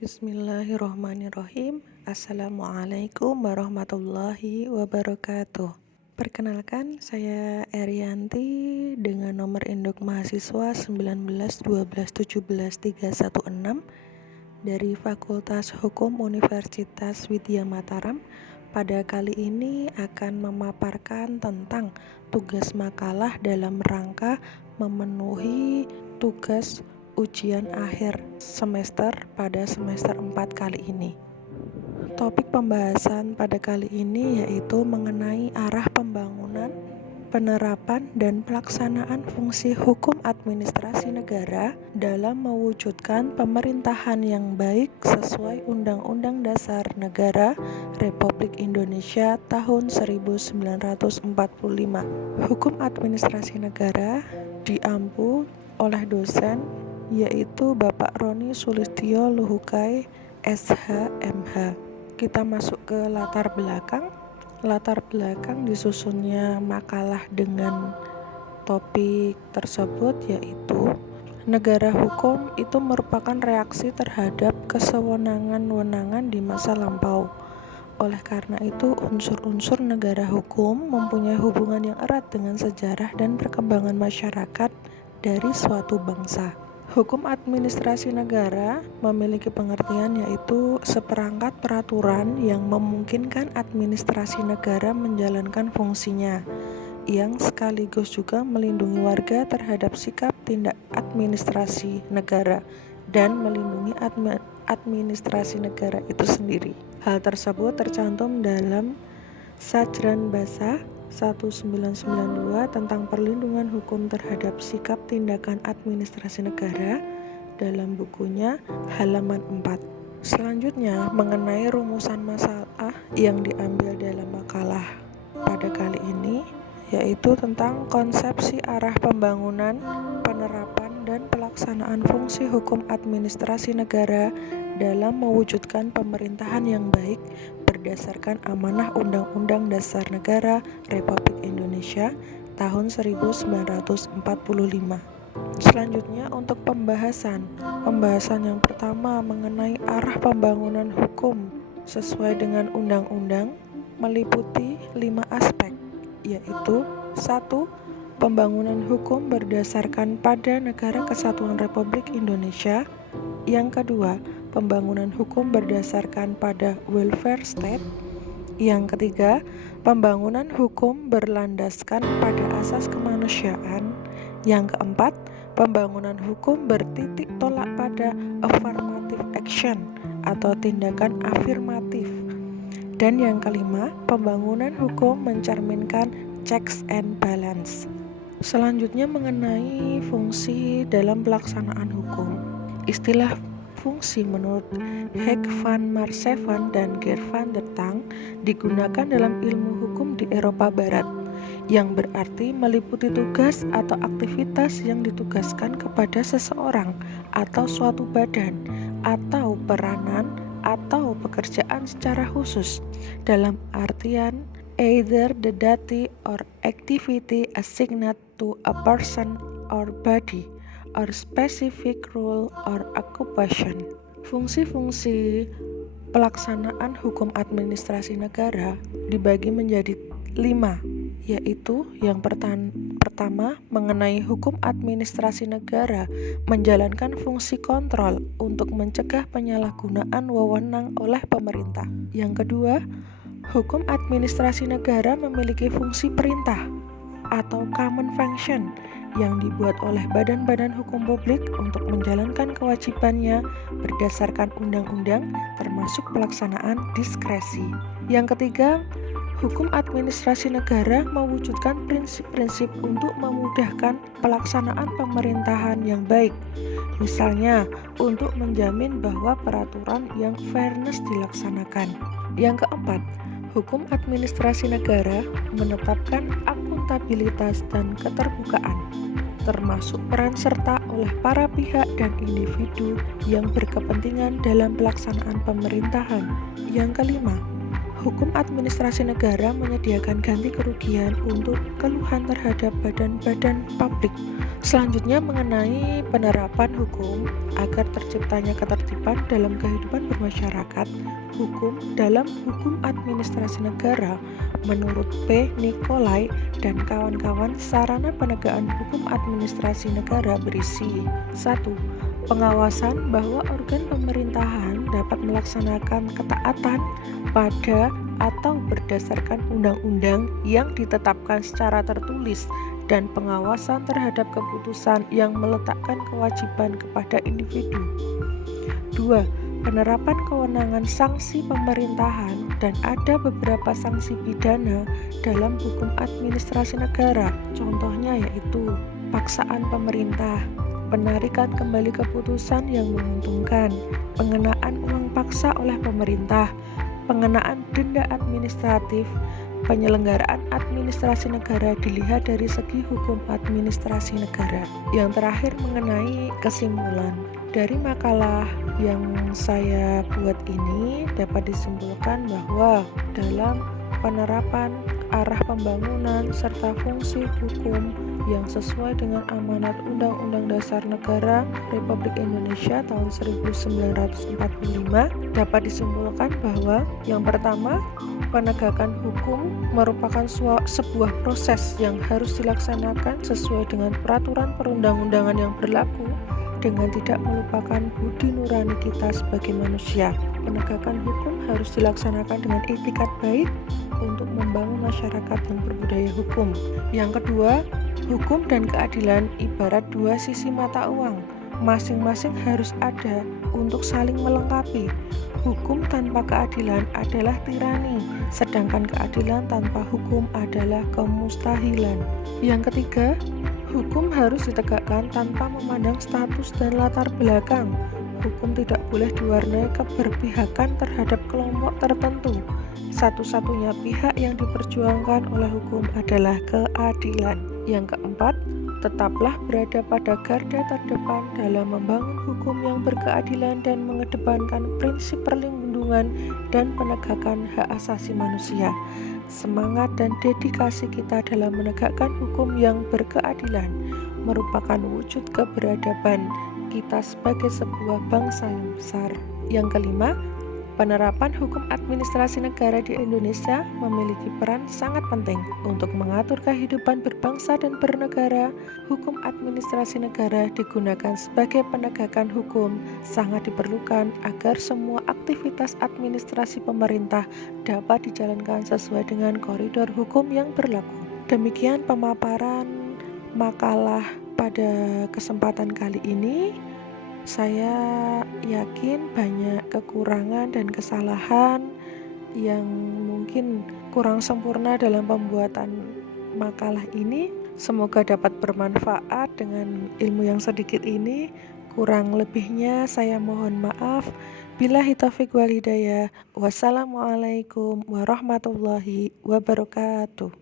Bismillahirrohmanirrohim. Assalamualaikum warahmatullahi wabarakatuh. Perkenalkan, saya Erianti dengan nomor induk mahasiswa 19 12 17 316 dari Fakultas Hukum Universitas Widya Mataram. Pada kali ini akan memaparkan tentang tugas makalah dalam rangka memenuhi tugas ujian akhir semester pada semester 4 kali ini. Topik pembahasan pada kali ini yaitu mengenai arah pembangunan, penerapan, dan pelaksanaan fungsi hukum administrasi negara dalam mewujudkan pemerintahan yang baik sesuai Undang-Undang Dasar Negara Republik Indonesia tahun 1945. Hukum administrasi negara diampu oleh dosen yaitu Bapak Roni Sulistyo Luhukai SH.MH. Kita masuk ke latar belakang. Latar belakang disusunnya makalah dengan topik tersebut yaitu negara hukum itu merupakan reaksi terhadap kesewenang-wenangan di masa lampau. Oleh karena itu, unsur-unsur negara hukum mempunyai hubungan yang erat dengan sejarah dan perkembangan masyarakat dari suatu bangsa. Hukum administrasi negara memiliki pengertian yaitu seperangkat peraturan yang memungkinkan administrasi negara menjalankan fungsinya, yang sekaligus juga melindungi warga terhadap sikap tindak administrasi negara dan melindungi administrasi negara itu sendiri. Hal tersebut tercantum dalam Sajran Basa 1992 tentang perlindungan hukum terhadap sikap tindakan administrasi negara dalam bukunya halaman 4. Selanjutnya mengenai rumusan masalah yang diambil dalam makalah pada kali ini yaitu tentang konsepsi arah pembangunan, penerapan, dan pelaksanaan fungsi hukum administrasi negara dalam mewujudkan pemerintahan yang baik berdasarkan amanah Undang-Undang Dasar Negara Republik Indonesia tahun 1945. Selanjutnya untuk pembahasan yang pertama mengenai arah pembangunan hukum sesuai dengan undang-undang meliputi 5 aspek, yaitu 1. Pembangunan hukum berdasarkan pada Negara Kesatuan Republik Indonesia. Yang kedua, pembangunan hukum berdasarkan pada welfare state. Yang ketiga, pembangunan hukum berlandaskan pada asas kemanusiaan. Yang keempat, pembangunan hukum bertitik tolak pada affirmative action atau tindakan afirmatif. Dan yang kelima, pembangunan hukum mencerminkan checks and balance. Selanjutnya mengenai fungsi dalam pelaksanaan hukum. Istilah fungsi menurut Hek van Marsevan dan Geert van der Tang digunakan dalam ilmu hukum di Eropa Barat, yang berarti meliputi tugas atau aktivitas yang ditugaskan kepada seseorang atau suatu badan atau peranan atau pekerjaan secara khusus dalam artian either the duty or activity assigned to a person or body or specific role or occupation. Fungsi-fungsi pelaksanaan hukum administrasi negara dibagi menjadi 5, yaitu yang pertama mengenai hukum administrasi negara menjalankan fungsi kontrol untuk mencegah penyalahgunaan wewenang oleh pemerintah. Yang kedua, hukum administrasi negara memiliki fungsi perintah atau common function yang dibuat oleh badan-badan hukum publik untuk menjalankan kewajibannya berdasarkan undang-undang termasuk pelaksanaan diskresi. Yang ketiga, hukum administrasi negara mewujudkan prinsip-prinsip untuk memudahkan pelaksanaan pemerintahan yang baik. Misalnya, untuk menjamin bahwa peraturan yang fairness dilaksanakan. Yang keempat, hukum administrasi negara menetapkan akuntabilitas dan keterbukaan, termasuk peran serta oleh para pihak dan individu yang berkepentingan dalam pelaksanaan pemerintahan. Yang kelima, Hukum administrasi negara menyediakan ganti kerugian untuk keluhan terhadap badan-badan publik. Selanjutnya mengenai penerapan hukum agar terciptanya ketertiban dalam kehidupan bermasyarakat. Dalam hukum administrasi negara, menurut P. Nikolai dan kawan-kawan, sarana penegakan hukum administrasi negara berisi 1. Pengawasan bahwa organ pemerintahan dapat melaksanakan ketaatan pada atau berdasarkan undang-undang yang ditetapkan secara tertulis dan pengawasan terhadap keputusan yang meletakkan kewajiban kepada individu. 2. Penerapan kewenangan sanksi pemerintahan dan ada beberapa sanksi pidana dalam hukum administrasi negara. Contohnya yaitu paksaan pemerintah, penarikan kembali keputusan yang menguntungkan, pengenaan uang paksa oleh pemerintah, pengenaan denda administratif. Penyelenggaraan administrasi negara dilihat dari segi hukum administrasi negara. Yang terakhir mengenai kesimpulan. Dari makalah yang saya buat ini dapat disimpulkan bahwa dalam penerapan arah pembangunan serta fungsi hukum yang sesuai dengan amanat Undang-Undang Dasar Negara Republik Indonesia tahun 1945 dapat disimpulkan bahwa yang pertama, penegakan hukum merupakan sebuah proses yang harus dilaksanakan sesuai dengan peraturan perundang-undangan yang berlaku dengan tidak melupakan budi nurani kita sebagai manusia. Penegakan hukum harus dilaksanakan dengan etikat baik untuk membangun masyarakat yang berbudaya hukum. Yang kedua, hukum dan keadilan ibarat dua sisi mata uang. Masing-masing harus ada untuk saling melengkapi. Hukum tanpa keadilan adalah tirani, sedangkan keadilan tanpa hukum adalah kemustahilan. Yang ketiga, hukum harus ditegakkan tanpa memandang status dan latar belakang. Hukum tidak boleh diwarnai keberpihakan terhadap kelompok tertentu. Satu-satunya pihak yang diperjuangkan oleh hukum adalah keadilan. Yang keempat, tetaplah berada pada garda terdepan dalam membangun hukum yang berkeadilan dan mengedepankan prinsip perlindungan dan penegakan hak asasi manusia. Semangat dan dedikasi kita dalam menegakkan hukum yang berkeadilan merupakan wujud keberadaban kita sebagai sebuah bangsa yang besar. Yang kelima, penerapan hukum administrasi negara di Indonesia memiliki peran sangat penting untuk mengatur kehidupan berbangsa dan bernegara. Hukum administrasi negara digunakan sebagai penegakan hukum sangat diperlukan agar semua aktivitas administrasi pemerintah dapat dijalankan sesuai dengan koridor hukum yang berlaku. Demikian pemaparan makalah pada kesempatan kali ini. Saya yakin banyak kekurangan dan kesalahan yang mungkin kurang sempurna dalam pembuatan makalah ini. Semoga dapat bermanfaat dengan ilmu yang sedikit ini. Kurang lebihnya saya mohon maaf. Billahi taufiq wal hidayah. Wassalamualaikum warahmatullahi wabarakatuh.